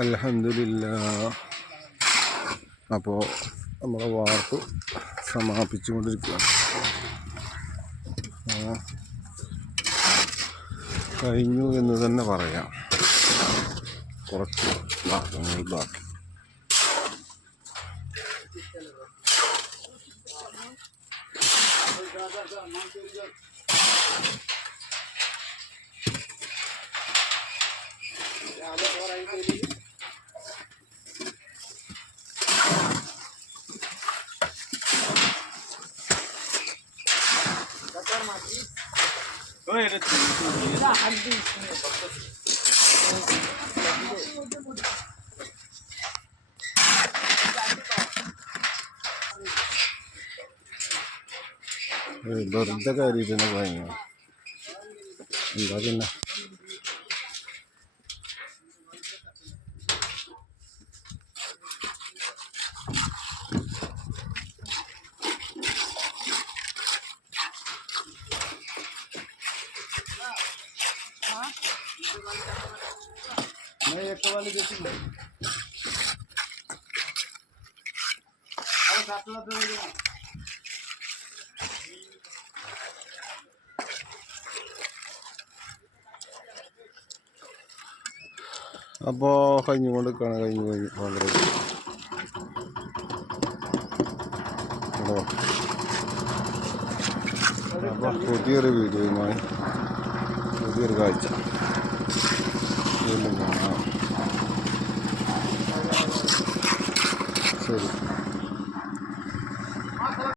അൽഹംദുലില്ലാഹ്. അപ്പോൾ നമ്മളെ വാർപ്പ് സമാപിച്ചുകൊണ്ടിരിക്കുകയാണ്. കഴിഞ്ഞു എന്ന് തന്നെ പറയാം. കുറച്ച് ഭാഗങ്ങൾ ബാക്കി. വെറുതെ കാര്യത്തിന് കഴിഞ്ഞു എന്താ പിന്നെ एक वाली देखी അപ്പോൾ കഴിഞ്ഞുകൊണ്ടിരിക്കുകയാണ്. കഴിഞ്ഞു വളരെ അപ്പോൾ പുതിയൊരു വീഡിയോയുമായി പുതിയൊരു കാഴ്ച വീണ്ടും കാണാം. ശരി.